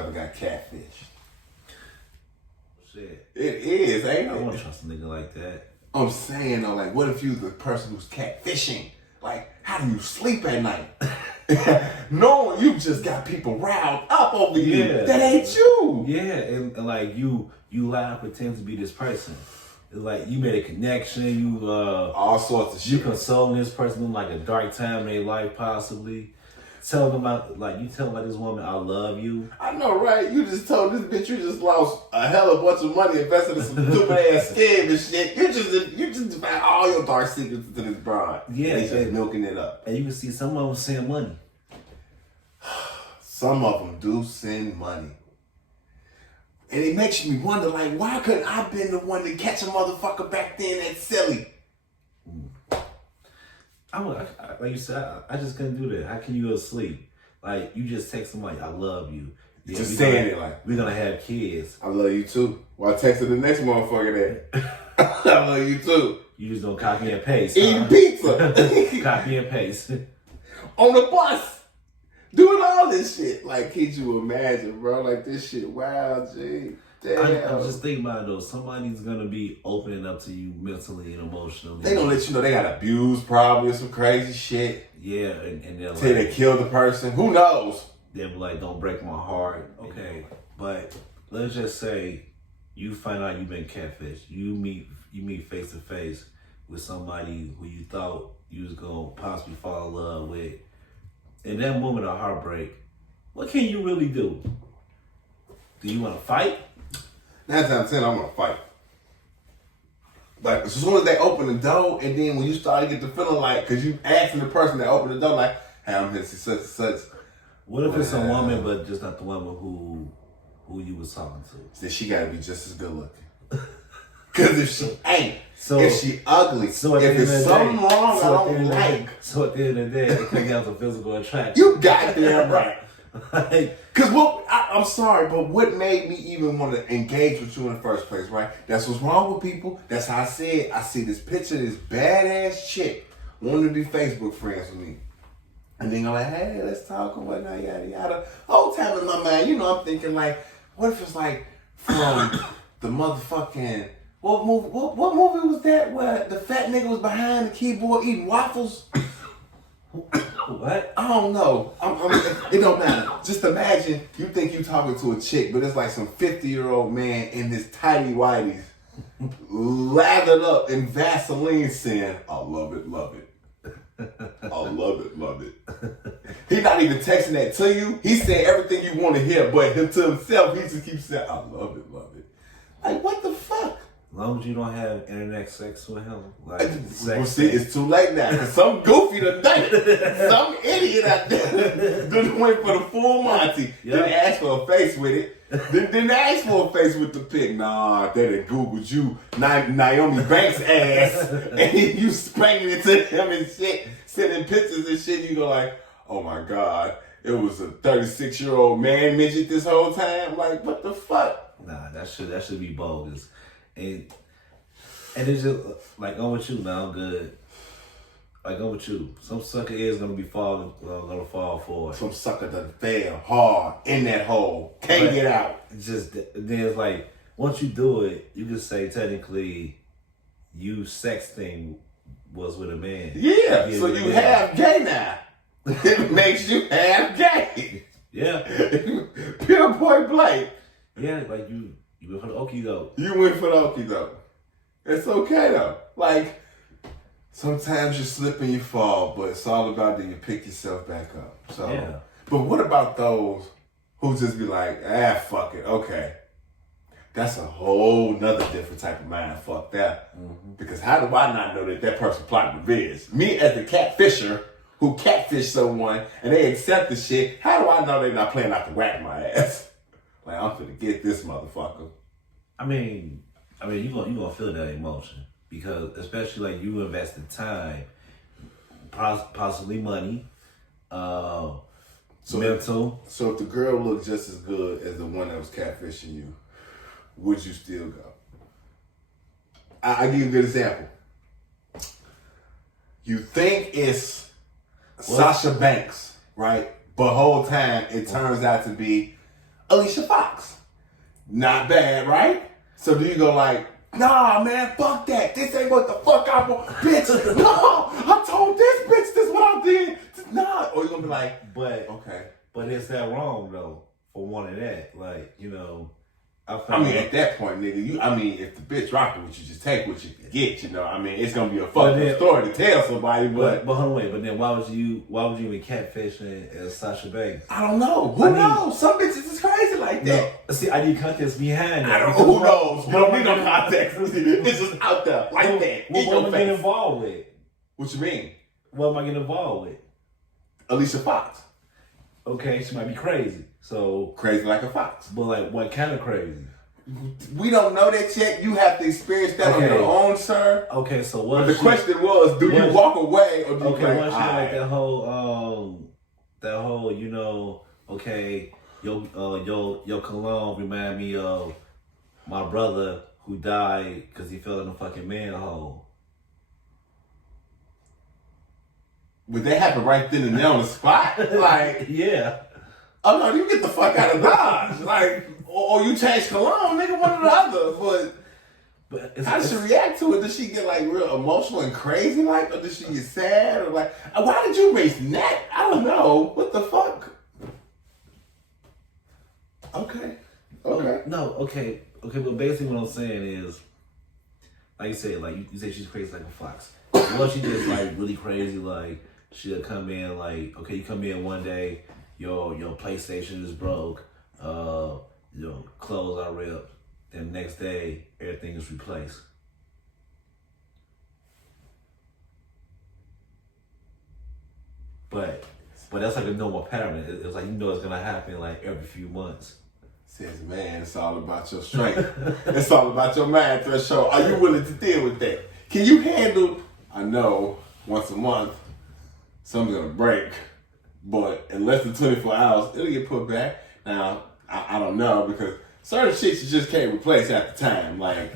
ever got catfished. Shit. It is, ain't it? I don't want to trust a nigga like that. I'm saying though, like, what if you the person who's catfishing? Like, how do you sleep at night? Knowing you just got people riled up over you. That ain't you. Yeah, and like you lie and pretend to be this person. It's like you made a connection, you all sorts of shit. You consoling this person in like a dark time in their life possibly. Tell them you tell this woman I love you. I know, right? You just told this bitch you just lost a hell of a bunch of money invested in some stupid ass scam and shit. You just found all your dark secrets to this broad. Yeah, and just milking it up. And you can see some of them send money. Some of them do send money. And it makes me wonder, like, why couldn't I been the one to catch a motherfucker back then that's silly? Like you said, I just couldn't do that. How can you go to sleep? Like, you just text somebody, I love you. Yeah, just saying it like, we're going to have kids. I love you too. Well, I texted the next motherfucker that. I love you too. You just don't copy and paste. Eating pizza. Copy and paste. On the bus. Doing all this shit. Like, could you imagine, bro? Like, this shit, wow, G. Damn. I'm just thinking about it, though. Somebody's going to be opening up to you mentally and emotionally. They going to let you know they got abused probably or some crazy shit. Yeah, and they're till they kill the person. Who knows? They'll be like, don't break my heart. Okay, but let's just say you find out you've been catfished. You meet face to face with somebody who you thought you was going to possibly fall in love with. In that moment of heartbreak, what can you really do? Do you want to fight? 9 times out of 10, I'm gonna fight. Like, as soon as they open the door, and then when you start to get the feeling like, because you asking the person that opened the door, like, hey, I'm here to such and such. What if it's a woman, but just not the woman who you was talking to? Then she gotta be just as good looking. Because if she ain't, if she ugly, if it's something wrong, I don't like. So at the end of the day, it comes down to physical attraction. You goddamn right. Because I'm sorry, but what made me even want to engage with you in the first place, right? That's what's wrong with people. That's how I said I see this picture of this badass chick wanting to be Facebook friends with me. And then I'm like, hey, let's talk and whatnot, yada, yada. Whole time in my mind, I'm thinking like, what if it's like from the motherfucking, what movie was that where the fat nigga was behind the keyboard eating waffles? What? I don't know. It don't matter. Just imagine you think you talking to a chick, but it's like some 50-year-old man in his tidy whities, lathered up in Vaseline saying, I love it, love it. I love it, love it. He's not even texting that to you. He's saying everything you want to hear, but to himself, he just keeps saying, I love it, love it. Like, what the fuck? As long as you don't have internet sex with him. Like, well, see, it's too late now. Cause some goofy done done it. Some idiot out there done went for the full Monty. Yep. Didn't ask for a face with it. Didn't ask for a face with the pic. Nah, they done Googled you, Naomi Banks' ass, and you sprang it to him and shit, sending pictures and shit. You go like, oh my God, it was a 36-year-old man midget this whole time. Like, what the fuck? Nah, that should be bogus. And it's just like, I'm with you now, I'm good. Like, I'm with you. Some sucker is gonna fall for it. Some sucker done fell hard in that hole. Can't get out. Just then it's like, once you do it, you can say technically you sexting was with a man. Yeah, so you half gay now. It makes you half gay. Yeah. Pure point blank. Yeah, like you went for the okie doke. You went for the okie doke. It's okay though. Like, sometimes you slip and you fall, but it's all about that you pick yourself back up. So, yeah. But what about those who just be like, fuck it, okay. That's a whole nother different type of mind. Fuck that. Mm-hmm. Because how do I not know that person plotted revenge? Me as the catfisher who catfished someone and they accept the shit, how do I know they're not playing out to whack my ass? Like, I'm finna get this motherfucker. I mean, you gonna feel that emotion because especially like you invested time, possibly money, mental. So if the girl looked just as good as the one that was catfishing you, would you still go? I'll give you a good example. You think it's Sasha Banks, right? But whole time it turns out to be Alicia Fox. Not bad, right? So do you go like, nah, man, fuck that. This ain't what the fuck I want. Bitch, no, I told this bitch this what I did. Nah. Or you gonna be like, but okay. But is that wrong, though, for wanting that? Like, you know, I mean, at that point, nigga, if the bitch rocking with you, just take what you can get, you know. I mean, it's gonna be a fucking story to tell somebody, but hold on, wait. But then why would you even catfishing as Sasha Banks? I don't know. Who knows? Some bitches is crazy like that. No, see, I need context behind that. I don't know. Who knows? We don't need no context. It's just out there like that. What am I getting involved with? What you mean? What am I getting involved with? Alicia Fox. Okay, she might be crazy. So crazy like a fox. But like, what kind of crazy? We don't know that yet. You have to experience that on your own, sir. Okay, so what? But the question was, do you walk away or do you like that whole, you know, okay, your cologne remind me of my brother who died because he fell in a fucking manhole. Would that happen right then and there on the spot? Like, yeah. Oh no, you get the fuck out of Dodge. Like, or you change cologne, nigga, one or the other. But how does she react to it? Does she get like real emotional and crazy, like, or does she get sad, or like, why did you race that? I don't know. What the fuck? Okay. Okay. But basically, what I'm saying is, like you said, like you say she's crazy like a fox. Well, she just like really crazy. Like she'll come in, like, okay, you come in one day. Your PlayStation is broke, your clothes are ripped, then the next day everything is replaced. But that's like a normal pattern. It's like, you know, it's gonna happen like every few months. Says, man, it's all about your strength. It's all about your mind threshold. Are you willing to deal with that? Can you handle? I know once a month something's gonna break. But in less than 24 hours, it'll get put back. Now, I don't know, because certain shit you just can't replace at the time. Like,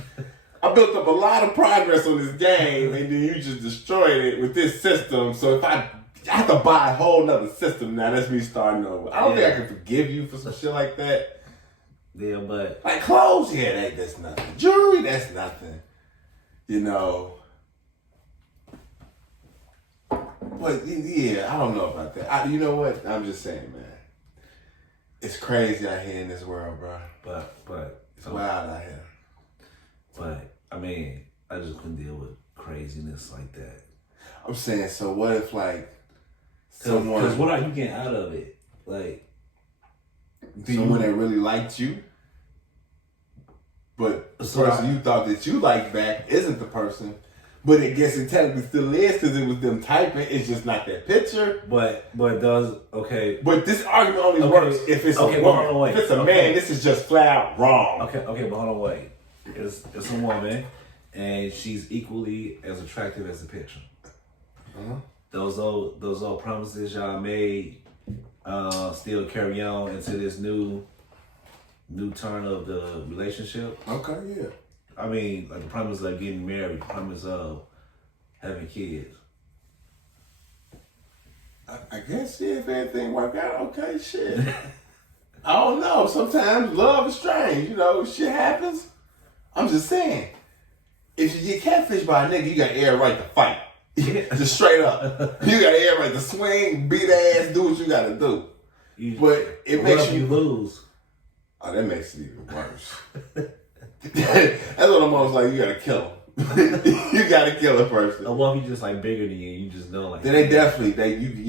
I built up a lot of progress on this game, and then you just destroyed it with this system. So if I have to buy a whole nother system now, that's me starting over. I don't think I can forgive you for some shit like that. Yeah, but... Like clothes, that's nothing. Jewelry, that's nothing. You know... But yeah, I don't know about that. You know what? I'm just saying, man. It's crazy out here in this world, bro. But it's wild out here. But I mean, I just couldn't deal with craziness like that. I'm saying, so what if like someone? Because what are you getting out of it? Like someone that really liked you, but the person you thought that you liked back isn't the person. But I guess it technically still is because it was them typing. It's just not that picture. But this argument only works if it's a woman. If it's a man, this is just flat out wrong. Okay, but hold on, wait. It's a woman, and she's equally as attractive as the picture. Uh-huh. Those old promises y'all made still carry on into this new turn of the relationship. Okay, yeah. I mean, like the promise of getting married, the promise of having kids. I guess, yeah, if everything work out, okay, shit. I don't know. Sometimes love is strange, you know, shit happens. I'm just saying, if you get catfished by a nigga, you got air right to fight. Just straight up. You got air right to swing, beat ass, do what you gotta do. But it makes you lose. Oh, that makes it even worse. That's what I'm always like, you gotta kill him. You gotta kill a person. Well, if he's just like bigger than you just know like. Then you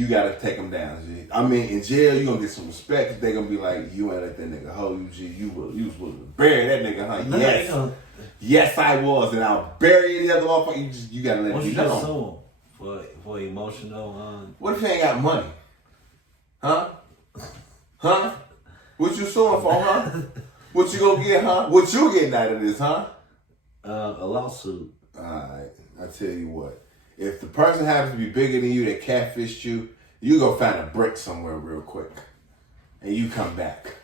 gotta take them down. G. I mean, in jail you gonna get some respect. They gonna be like, you ain't let that nigga hold you. G. You was willing to bury that nigga, huh? Yes, yes, I was, and I'll bury any other motherfucker. You gotta let me know. For emotional. What if you ain't got money? Huh? What you suing for, huh? What you gonna get, huh? What you getting out of this, huh? A lawsuit. Alright, I tell you what. If the person happens to be bigger than you that catfished you, you go find a brick somewhere real quick. And you come back.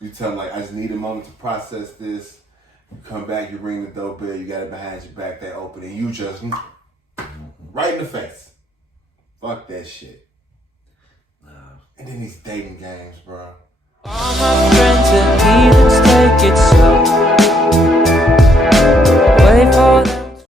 You tell them, like, I just need a moment to process this. You come back, you ring the doorbell, you got it behind your back, they open, and you just right in the face. Fuck that shit. And then these dating games, bro. All my